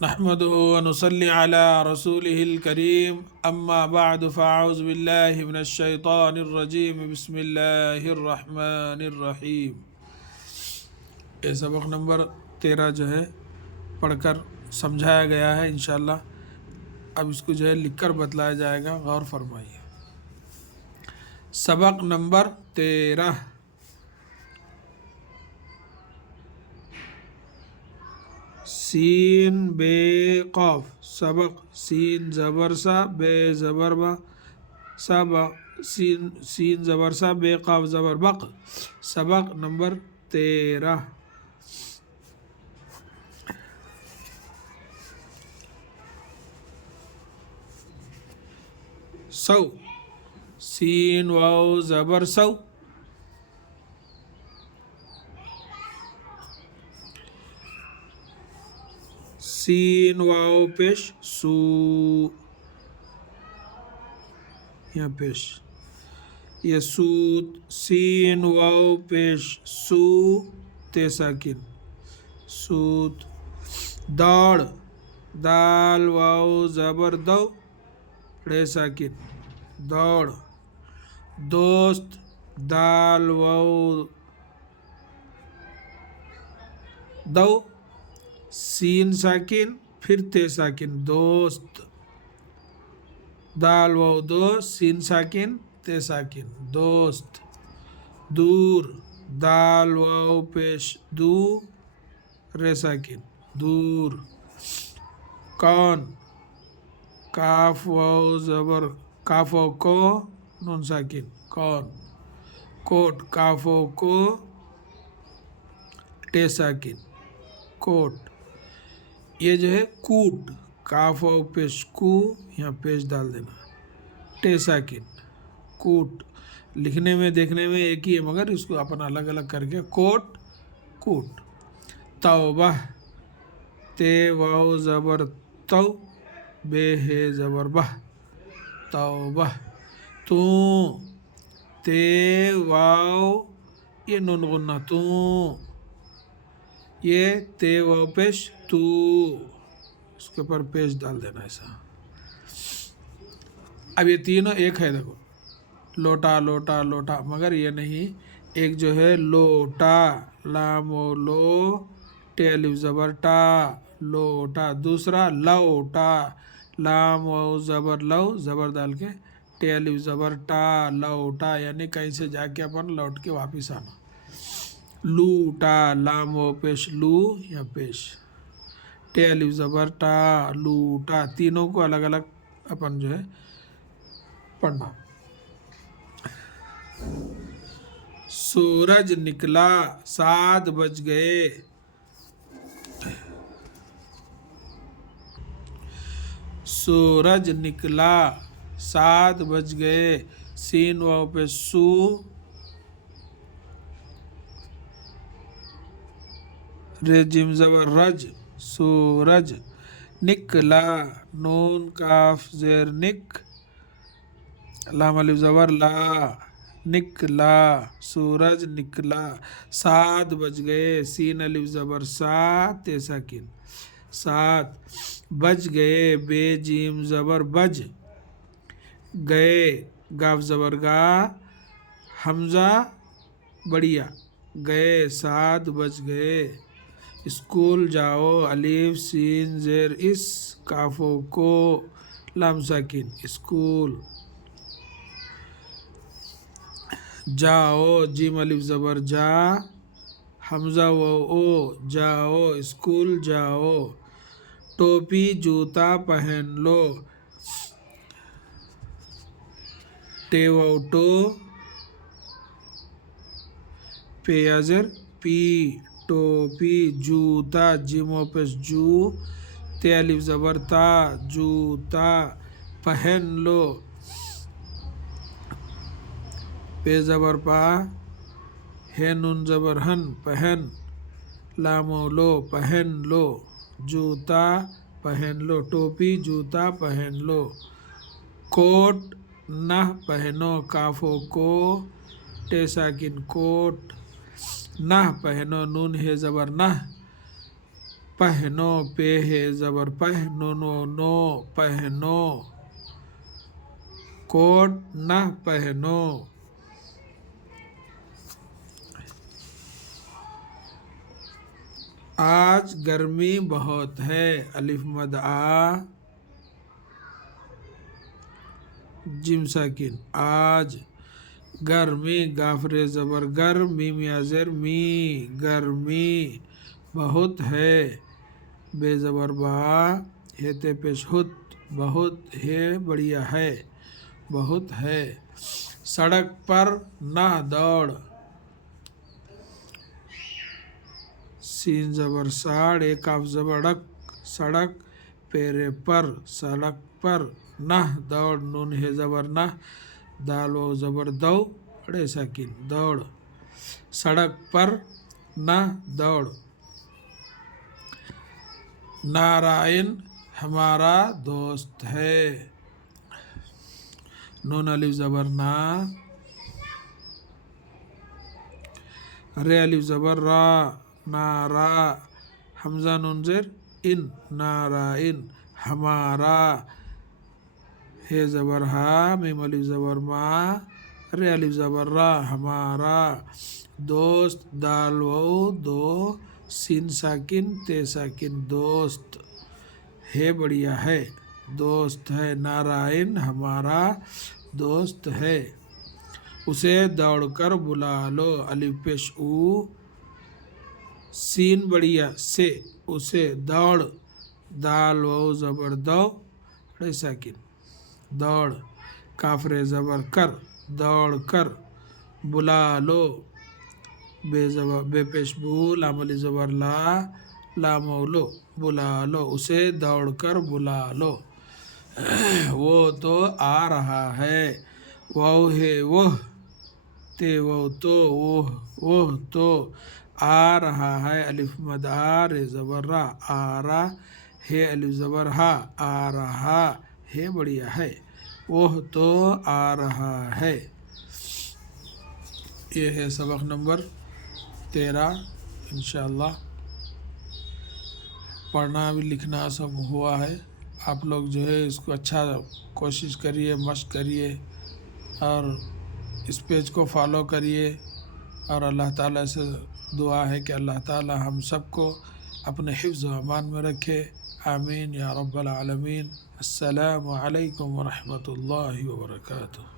نحمده ونصلي على رسوله الكريم اما بعد فاعوذ بالله من الشيطان الرجيم بسم الله الرحمن الرحیم۔ یہ سبق نمبر 13 جو ہے پڑھ کر سمجھایا گیا ہے انشاءاللہ۔ اب اس کو جو ہے لکھ کر بتلایا جائے گا، غور فرمائیے۔ سبق نمبر 13، سین بے قاف سبق، سین زبر سا بے زبر با سبق، سین زبر سا بے قاف زبر بق، سبق نمبر 13۔ سو، سین واو زبر سو، سین واو پیش سو، یہاں پیش یہ سود، سین واو پیش سو تے ساکن سود۔ دوڑ، دال واو زبر دو ڑے ساکن دوڑ۔ دوست، دال واو دو سین ساکن پھر تے ساکن دوست، دال واو دو سین ساکن تے ساکن دوست۔ دور، دال واو پیش دو رے ساکن دور۔ کون، کاف واو زبر کاف واو کو نون ساکن کون۔ کوٹ، کاف واو کو ٹے ساکن کوٹ۔ یہ جو ہے کوٹ، کاف واو پیش کو، یہاں پیش ڈال دینا ٹے ساکن کوٹ۔ لکھنے میں دیکھنے میں ایک ہی ہے مگر اس کو اپنا الگ الگ کر کے کوٹ کوٹ۔ توبہ، تے واو زبر تو بے ہے زبر بہ توبہ۔ تو، تے واو یہ نون غنہ تو، یہ تے واو پیش تو، اس کے اوپر پیش ڈال دینا ایسا۔ اب یہ تینوں ایک ہے، دیکھو لوٹا لوٹا لوٹا، مگر یہ نہیں، ایک جو ہے لوٹا لام و لو ٹے الف زبر ٹا لوٹا، دوسرا لوٹا لام و زبر لو زبر ڈال کے ٹے الف زبر ٹا لوٹا، یعنی کہیں سے جا کے اپن لوٹ کے واپس آنا۔ لوٹا، لام و پیش لو یا پیش ٹے الف زبر ٹا لوٹا، تینوں کو الگ الگ اپن جو ہے پڑھنا۔ سورج نکلا 7 بج گئے، سورج نکلا 7 بج گئے، سین واو پہ سو رے جیم زبر رج سورج۔ نکلا، نون کاف زیر نک، لام الف زبر لا نکلا سورج نکلا۔ 7 بج گئے، سین الف زبر سا تے ساکن 7 بج گئے، بے جیم زبر بج گئے، گاف زبر گا حمزہ بڑیا گئے 7 بج گئے۔ اسکول جاؤ، الف سین زیر اس کاف و کو لام ساکن اسکول۔ جاؤ، جیم الف زبر جا حمزہ و او جاؤ اسکول جاؤ۔ ٹوپی جوتا پہن لو، ٹے واو ٹو پے یا زر پی ٹوپی، جوتا جیم و پیش جو تے الف زبر تا جوتا، پہن لو پے زبر پا ہے نون زبر ہن پہن، لام و لو پہن لو، جوتا پہن لو، ٹوپی جوتا پہن لو۔ کوٹ، نہ پہنو، کاف و کو ٹے ساکن کوٹ، نہ پہنو، نون ہے زبر نہ، پہنو، پہ ہے زبر پہ، نو نو نو پہنو، کوٹ نہ پہنو، آج گرمی بہت ہے، الف مد آ جیم ساکن آج، گرمی گافر زبر گر، میم یا زر می، گرمی بہت ہے، بے زبر با، ہیتے پیش ہت، بہت ہے بڑھیا ہے، بہت ہے، سڑک پر نہ دوڑ، سین زبر ساڑ، ایک کاف زبر ڑک، سڑک، پیرے پر، سڑک پر، نہ دوڑ، نون ہے زبر نہ، دال و زبر دو، بڑے ساکن دوڑ، سڑک پر نہ دوڑ، نارائن ہمارا دوست ہے، نون الف زبر نا، رے الف زبر را، نارا، حمزہ نون زیر ان، نارائن، ہمارا، ہے زبر ہا، میم الف زبر ما، رے الف زبر را، ہمارا، دوست، دال و دو، سین ساکن تے ساکن دوست، ہے بڑھیا ہے، دوست ہے، نارائن ہمارا دوست ہے، اسے دوڑ کر بلا لو، الف پیش او، سین بڑھیا سے، اسے دوڑ، دال و زبر دو، بڑے ساکن دوڑ، کافر زبر کر، دوڑ کر، بلا لو، بے پیش بو، لام الف زبر لا، لام لو، بلا لو، اسے دوڑ کر بلا لو، وہ تو آ رہا ہے، واو ہے وہ، تے وہ تو، وہ تو آ رہا ہے، الف مد آ، رے زبر را، آ رہا ہے، الف زبر ہا، آ رہا ہے بڑھیا ہے، وہ تو آ رہا ہے۔ یہ ہے سبق نمبر 13، انشاءاللہ پڑھنا بھی لکھنا سب ہوا ہے، آپ لوگ جو ہے اس کو اچھا کوشش کریے، مشق کریے، اور اس پیج کو فالو کریے، اور اللہ تعالیٰ سے دعا ہے کہ اللہ تعالیٰ ہم سب کو اپنے حفظ و امان میں رکھے، آمین یا رب العالمین۔ السلام علیکم ورحمۃ اللہ وبرکاتہ۔